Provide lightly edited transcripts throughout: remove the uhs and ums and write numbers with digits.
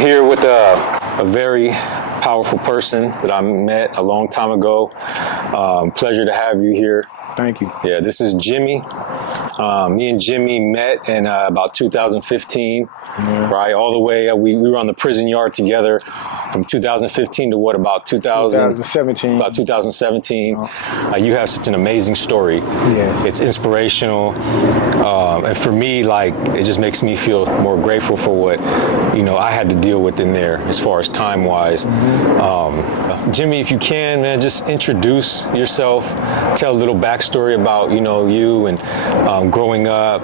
here with a very powerful person that I met a long time ago. Pleasure to have you here. Thank you. Yeah, this is Jimmy. Me and Jimmy met in about 2015, right? All the way, we were on the prison yard together from 2015 to what, about 2017. About 2017. You have such an amazing story. Yeah. It's inspirational. And for me, like, it just makes me feel more grateful for what, I had to deal with in there as far as time-wise. Jimmy, if you can, man, just introduce yourself, tell a little backstory about, you and growing up,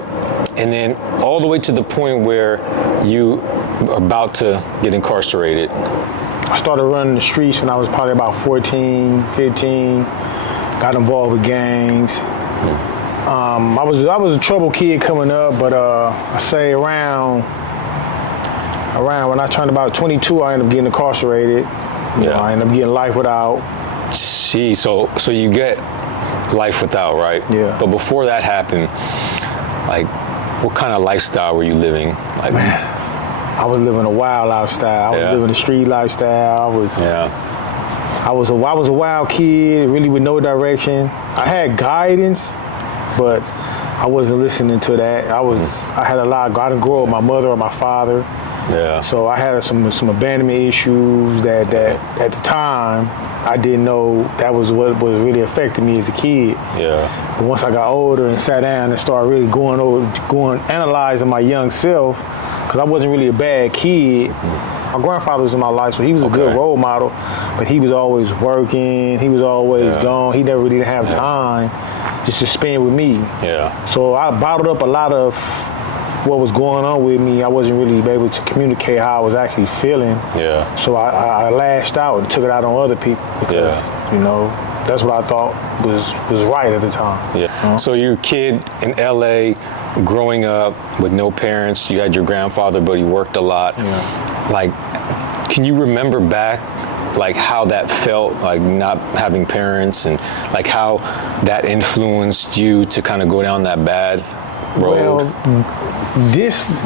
and then all the way to the point where you are about to get incarcerated. I started running the streets when I was probably about 14, 15, got involved with gangs. I was a troubled kid coming up, but I say around when I turned about 22, I ended up getting incarcerated. I ended up getting life without. Gee, so you get life without, right? Yeah. But before that happened, like, what kind of lifestyle were you living? Like, man, I was living a wild lifestyle. I was living a street lifestyle. I was a wild kid, really with no direction. I had guidance, but I wasn't listening to that. I had a lot. I didn't grow up with my mother or my father. Yeah. So I had some abandonment issues that at the time I didn't know that was what was really affecting me as a kid. Yeah. But once I got older and sat down and started really analyzing my young self, because I wasn't really a bad kid. My grandfather was in my life, so he was a good role model, but he was always working. He was always gone. He never really didn't have time just to spend with me. Yeah. So I bottled up a lot of what was going on with me. I wasn't really able to communicate how I was actually feeling. Yeah. So I lashed out and took it out on other people because, that's what I thought was right at the time. Yeah. So you're a kid in LA, growing up with no parents. You had your grandfather, but he worked a lot. Yeah. Like, can you remember back, like, how that felt, like not having parents, and like how that influenced you to kind of go down that bad road?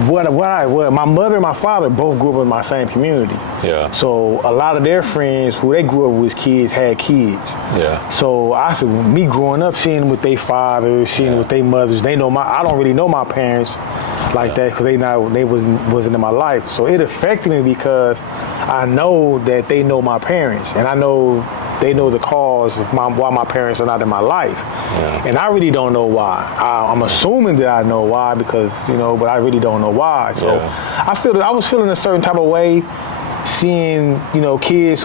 Well, my mother and my father both grew up in my same community. Yeah. So a lot of their friends who they grew up with kids had kids. Yeah. So I said, me growing up, seeing with their fathers, seeing with their mothers, I don't really know my parents like that because they wasn't in my life. So it affected me because I know that they know my parents, and I know they know the cause of why my parents are not in my life. Yeah. And I really don't know why. I'm assuming that I know why because, but I really don't know why. So I was feeling a certain type of way seeing, kids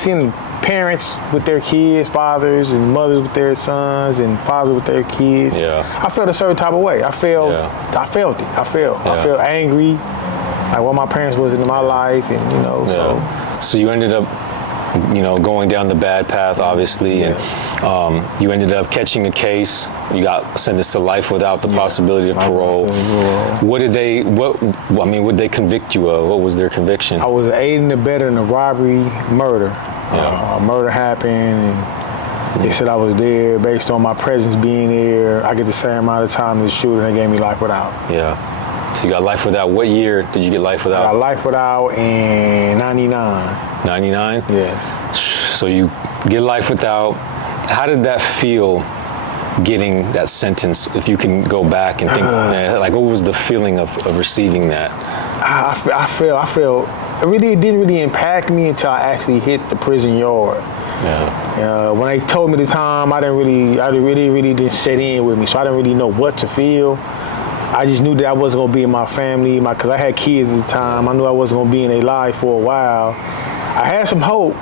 seeing parents with their kids, fathers and mothers with their sons and fathers with their kids. Yeah. I felt a certain type of way. I felt it. I felt angry, like why my parents wasn't in my life, and, So you ended up going down the bad path, obviously, and you ended up catching a case. You got sentenced to life without the possibility of parole. What did they convict you of? What was their conviction? I was aiding and abetting a robbery, murder. Murder happened, and they said I was there based on my presence being there. I get the same amount of time as the shooter, and they gave me life without. Yeah. So you got life without. What year did you get life without? I got life without in 99. 99? Yeah. So you get life without. How did that feel, getting that sentence, if you can go back and think, like, what was the feeling of receiving that? I felt, it didn't really impact me until I actually hit the prison yard. Yeah. When they told me the time, I really didn't set in with me, so I didn't really know what to feel. I just knew that I wasn't going to be in my family, because I had kids at the time. I knew I wasn't going to be in their life for a while. I had some hope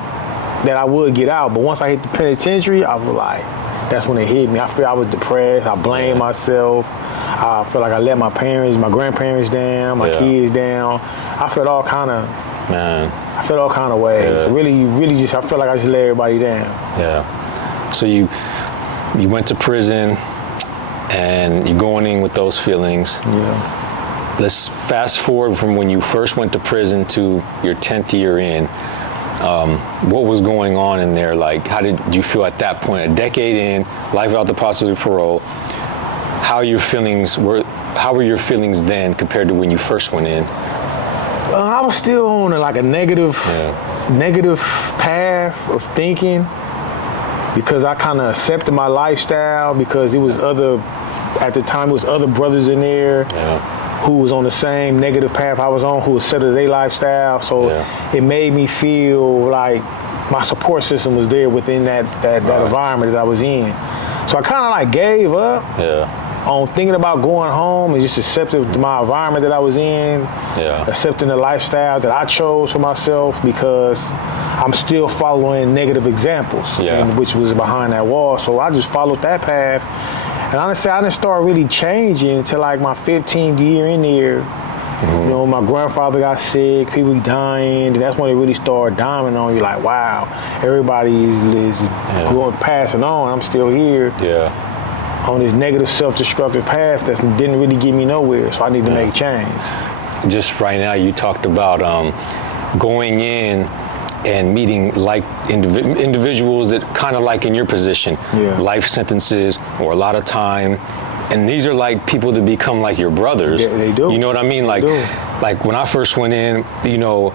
that I would get out, but once I hit the penitentiary, I was like, that's when it hit me. I feel I was depressed. I blamed myself. I felt like I let my grandparents down, my kids down. I felt all kind of ways. Yeah. Really just, I felt like I just let everybody down. Yeah. So you went to prison, and you're going in with those feelings. Yeah. Let's fast forward from when you first went to prison to your 10th year in. What was going on in there? Like, how did you feel at that point? A decade in, life without the possibility of parole. How were your feelings then compared to when you first went in? I was still on like a negative path of thinking because I kind of accepted my lifestyle because at the time it was other brothers in there who was on the same negative path I was on, who accepted their lifestyle. So it made me feel like my support system was there within that environment that I was in. So I kind of like gave up on thinking about going home and just accepted my environment that I was in, accepting the lifestyle that I chose for myself because I'm still following negative examples, which was behind that wall. So I just followed that path. And honestly, I didn't start really changing until like my 15th year in there. You know, my grandfather got sick, people dying, and that's when it really started dawning on you like, wow, everybody is going, passing on. I'm still here on this negative self-destructive path that didn't really get me nowhere, so I need to make change. Just right now, you talked about going in and meeting like individuals that kind of like in your position, life sentences or a lot of time. And these are like people that become like your brothers. Yeah, they do. You know what I mean? Like when I first went in, you know,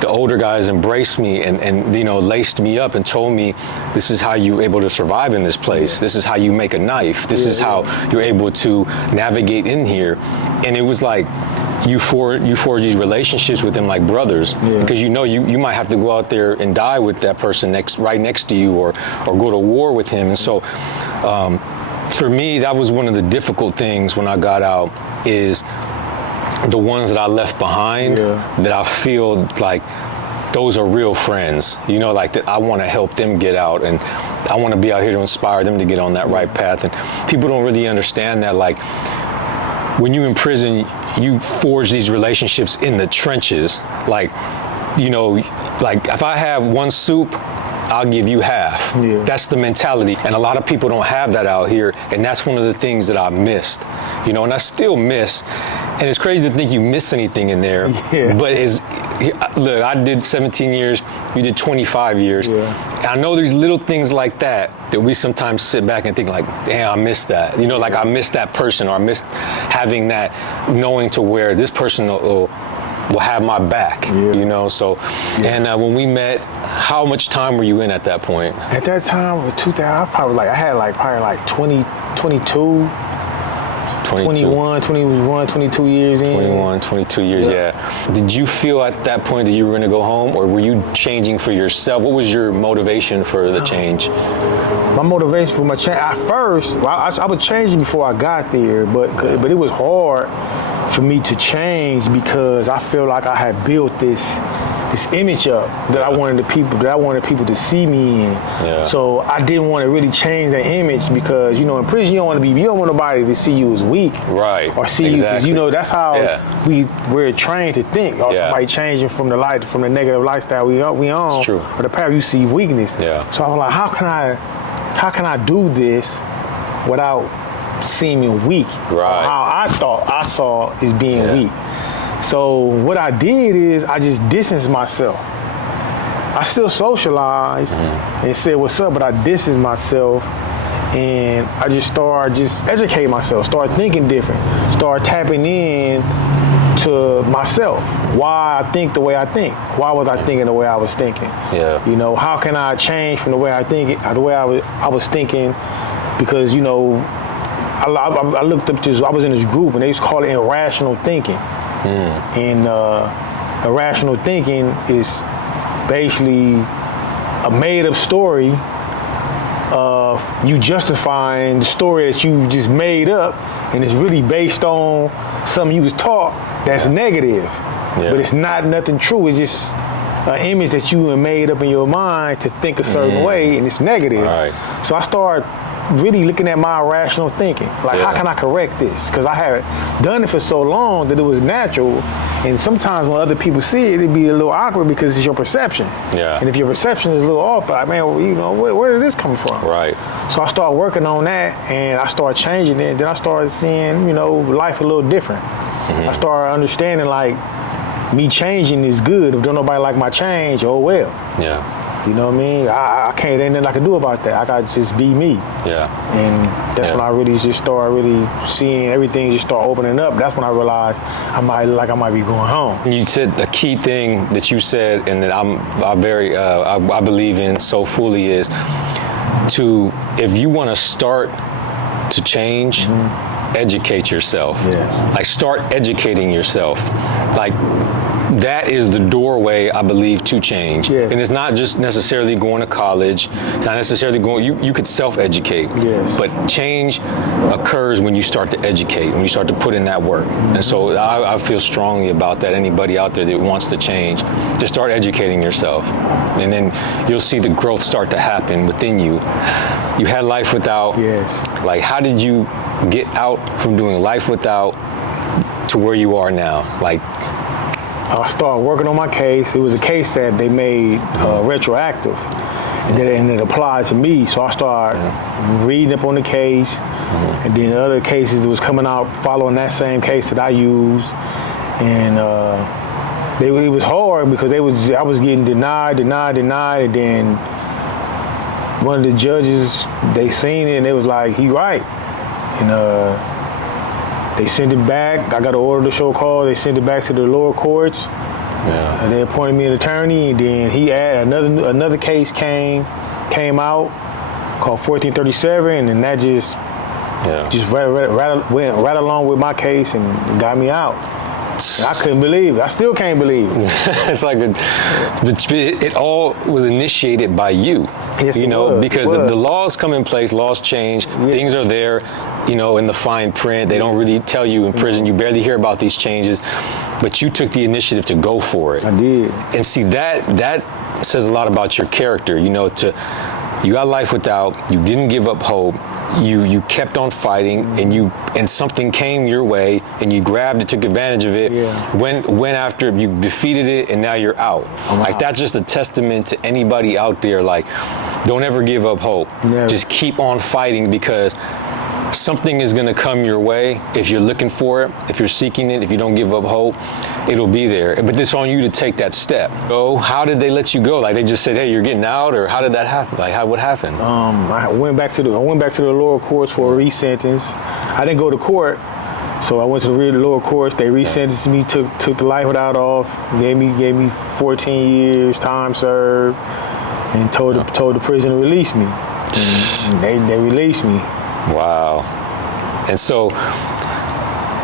the older guys embraced me and you know, laced me up and told me, this is how you're able to survive in this place. This is how you make a knife. This is how you're able to navigate in here. And it was like, you forge these relationships with them like brothers because you know you might have to go out there and die with that person right next to you or go to war with him. And so for me, that was one of the difficult things when I got out is the ones that I left behind that I feel like those are real friends, you know, like that I want to help them get out and I want to be out here to inspire them to get on that right path. And people don't really understand that, like, when you're in prison, you forge these relationships in the trenches. Like, you know, like if I have one soup, I'll give you half. That's the mentality. And a lot of people don't have that out here. And that's one of the things that I missed, you know, and I still miss. And it's crazy to think you miss anything in there. But look, I did 17 years, you did 25 years. And I know there's little things like that we sometimes sit back and think like, damn, I missed that. You know, like I missed that person, or I missed having that, knowing to where this person will have my back, you know. So, and when we met, how much time were you in at that point? At that time, with 2000, I had probably 20, 22, 21, 22 years in. 21, 22 years, Did you feel at that point that you were going to go home, or were you changing for yourself? What was your motivation for the change? My motivation for my change, at first, I was changing before I got there, but it was hard for me to change because I feel like I had built this image up that I wanted people to see me in. So I didn't want to really change that image because, you know, in prison you don't want nobody to see you as weak, or see you, because, you know, that's how we're trained to think. Or somebody changing from the negative lifestyle we on, it's true. or the path you see weakness. So I was like, how can I do this without seeming weak? How I thought I saw as being weak. So what I did is I just distanced myself. I still socialized and said what's up, but I distanced myself and I just started educating myself, start thinking different, start tapping in to myself. Why I think the way I think. Why was I thinking the way I was thinking? You know, how can I change from the way I think, the way I was thinking? Because, you know, I looked up I was in this group and they used to call it irrational thinking. And irrational thinking is basically a made-up story of you justifying the story that you just made up, and it's really based on something you was taught that's negative. But it's not nothing true. It's just an image that you made up in your mind to think a certain way, and it's negative. So I started really looking at my irrational thinking. Like, how can I correct this? Because I haven't done it for so long that it was natural. And sometimes when other people see it, it'd be a little awkward because it's your perception. And if your perception is a little off, like, man, well, you know, where did this come from? So I started working on that, and I started changing it. Then I started seeing, you know, life a little different. I started understanding, like, me changing is good. If don't nobody like my change, oh well. You know what I mean? I can't, ain't nothing I can do about that. I got to just be me. Yeah. And that's when I really just start really seeing everything just start opening up. That's when I realized I might be going home. You said the key thing that you said, and that I believe in so fully, is if you want to start to change, educate yourself. Yes. Like, start educating yourself. Like, that is the doorway, I believe, to change. Yes. And it's not just necessarily going to college. It's not necessarily you could self-educate. Yes. But change occurs when you start to educate, when you start to put in that work. And so I feel strongly about that. Anybody out there that wants to change, just start educating yourself. And then you'll see the growth start to happen within you. You had Life Without. Yes. Like, how did you get out from doing Life Without to where you are now? Like, I started working on my case. It was a case that they made retroactive, and it applied to me. So I started reading up on the case, and then other cases that was coming out following that same case that I used, and it was hard because I was getting denied, and then one of the judges, they seen it and they was like, he right, and they sent it back. I got an order to show cause. They sent it back to the lower courts. yeah. And they appointed me an attorney, and then he added another case came out called 1437, and that just went right along with my case and got me out. And I couldn't believe it. I still can't believe it. It's like it all was initiated by you. Yes, you know, because the laws come in place, laws change, things are there, you know, in the fine print. They don't really tell you in prison. You barely hear about these changes, but you took the initiative to go for it. I did. And see, that says a lot about your character. You know, you got Life Without. You didn't give up hope. You kept on fighting, and something came your way, and you grabbed it, took advantage of it. Yeah. Went after it, you defeated it, and now you're out. Like, that's just a testament to anybody out there. Like, don't ever give up hope. Never. Just keep on fighting, because something is going to come your way if you're looking for it, if you're seeking it, if you don't give up hope, it'll be there. But it's on you to take that step. So how did they let you go? Like, they just said, hey, you're getting out, or how did that happen? Like, what happened? I went back to the lower courts for a resentence. I didn't go to court, so I went to the lower courts. They resentenced me, took the Life Without off, gave me 14 years time served, and told the prison to release me. And they released me. Wow. And so,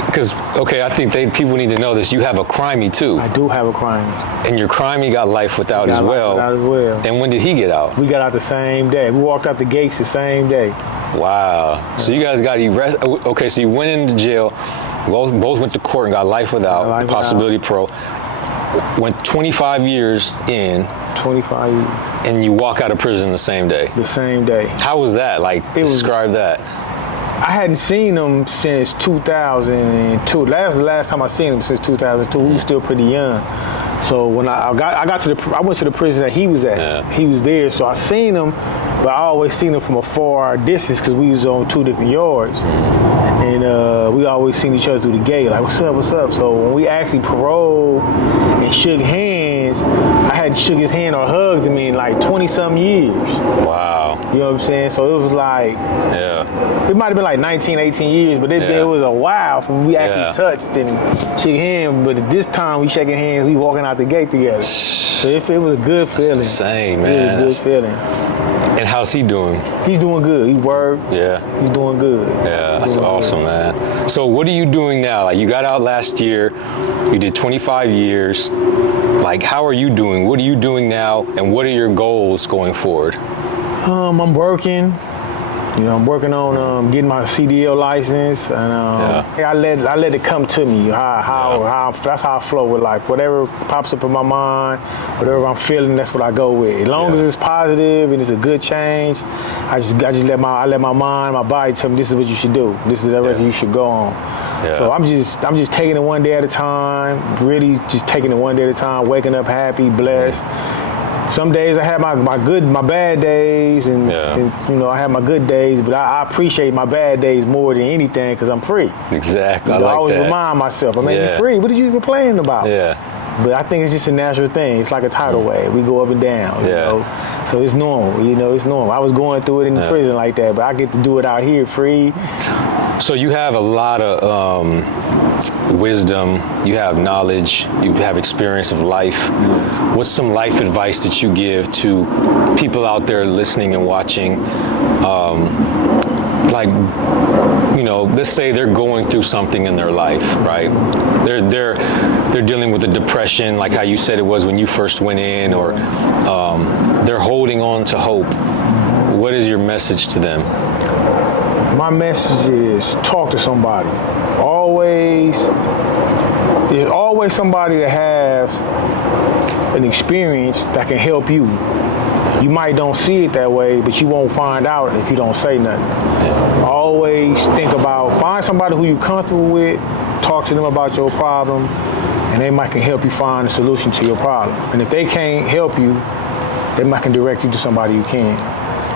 because, okay, I think people need to know this. You have a crimey too. I do have a crimey. And your crimey got Life Without as well. And when did he get out? We got out the same day. We walked out the gates the same day. Wow. Yeah. So you guys got arrested. Okay, so you went into jail. Both went to court and got Life Without, possibility pro. Went 25 years in. 25 years. And you walk out of prison the same day. The same day. How was that? Like, describe that. I hadn't seen him since 2002. That's the last time I seen him, since 2002. We were still pretty young. So when I went to the prison that he was at. Yeah. He was there, so I seen him, but I always seen him from a far distance because we was on 2 different yards. And we always seen each other through the gate, like, what's up? So when we actually paroled and shook hands, I hadn't shook his hand or hugged him in like 20-something years. Wow. You know what I'm saying? So it was like, it might have been like 19, 18 years, but it was a while from we actually touched and shook hands. But this time we shaking hands, we walking out the gate together. So it was a good feeling. That's insane, man. It was a good feeling. And how's he doing? He's doing good. He worked. Yeah. He's doing good. Yeah, that's awesome, man. So what are you doing now? Like, you got out last year, you did 25 years. Like, how are you doing? What are you doing now? And what are your goals going forward? I'm working. You know, I'm working on getting my CDL license, and I let it come to me. That's how I flow with life. Whatever pops up in my mind, whatever I'm feeling, that's what I go with. As long as it's positive and it's a good change, I just let my mind, my body tell me this is what you should do. This is the direction you should go on. Yeah. So I'm just taking it one day at a time. Really, just taking it one day at a time. Waking up happy, blessed. Some days I have my bad days, and you know, I have my good days, but I appreciate my bad days more than anything because I'm free. Exactly. I always remind myself, I'm free. What are you complaining about? Yeah. But I think it's just a natural thing. It's like a tidal wave. We go up and down. You know? So it's normal, it's normal. I was going through it in the prison like that, but I get to do it out here free. So you have a lot of wisdom, you have knowledge, you have experience of life. What's some life advice that you give to people out there listening and watching? Let's say they're going through something in their life, right? They're dealing with a depression, like how you said it was when you first went in, or they're holding on to hope. What is your message to them? My message is talk to somebody. There's always somebody that has an experience that can help you. You might don't see it that way, but you won't find out if you don't say nothing. Always find somebody who you're comfortable with, talk to them about your problem, and they might can help you find a solution to your problem. And if they can't help you, they might can direct you to somebody who can.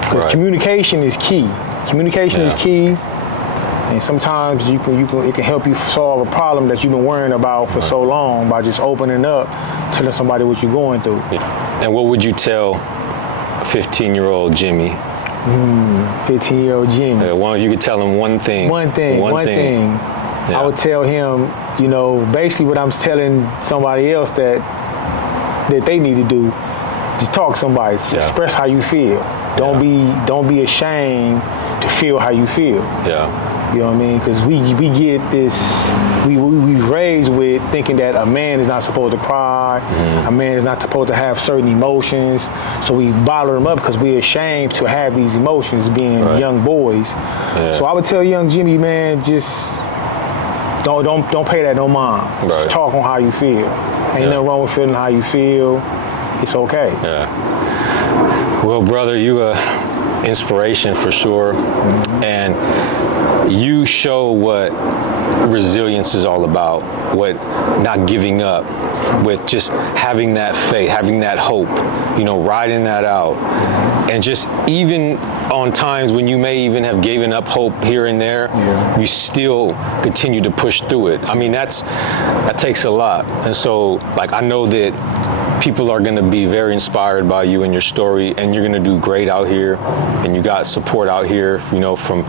Because communication is key. Communication is key. And sometimes it can help you solve a problem that you've been worrying about for so long by just opening up, telling somebody what you're going through. And what would you tell 15-year-old Jimmy? 15-year-old Jimmy. You could tell him one thing. One thing. Yeah. I would tell him, basically what I'm telling somebody else that they need to do. Just talk to somebody. Express how you feel. Don't be ashamed to feel how you feel. Yeah. You know what I mean? Because we get this, we raised with thinking that a man is not supposed to cry, a man is not supposed to have certain emotions, so we bottle them up because we're ashamed to have these emotions being young boys. Yeah. So I would tell young Jimmy, man, just don't pay that no mind. Just talk on how you feel. Ain't nothing wrong with feeling how you feel. It's okay. Yeah. Well, brother, you inspiration for sure, and you show what resilience is all about, what not giving up, with just having that faith, having that hope, riding that out. And just even on times when you may even have given up hope here and there, you still continue to push through it. I mean, that takes a lot. And so, I know that people are going to be very inspired by you and your story, and you're going to do great out here, and you got support out here, from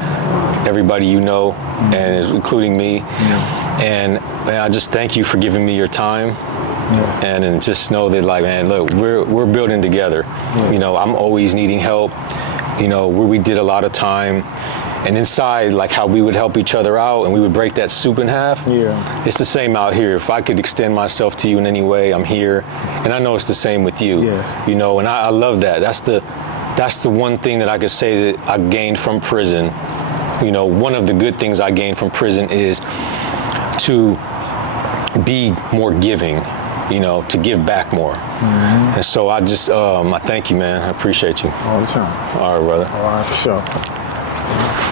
everybody and including me. And man, I just thank you for giving me your time. And just know that, man, look, we're building together. I'm always needing help. We did a lot of time. And inside, how we would help each other out and we would break that soup in half. It's the same out here. If I could extend myself to you in any way, I'm here. And I know it's the same with you. And I love that. That's the one thing that I could say that I gained from prison. One of the good things I gained from prison is to be more giving, to give back more. And so I just, I thank you, man. I appreciate you. All the time. All right, brother. All right, for sure.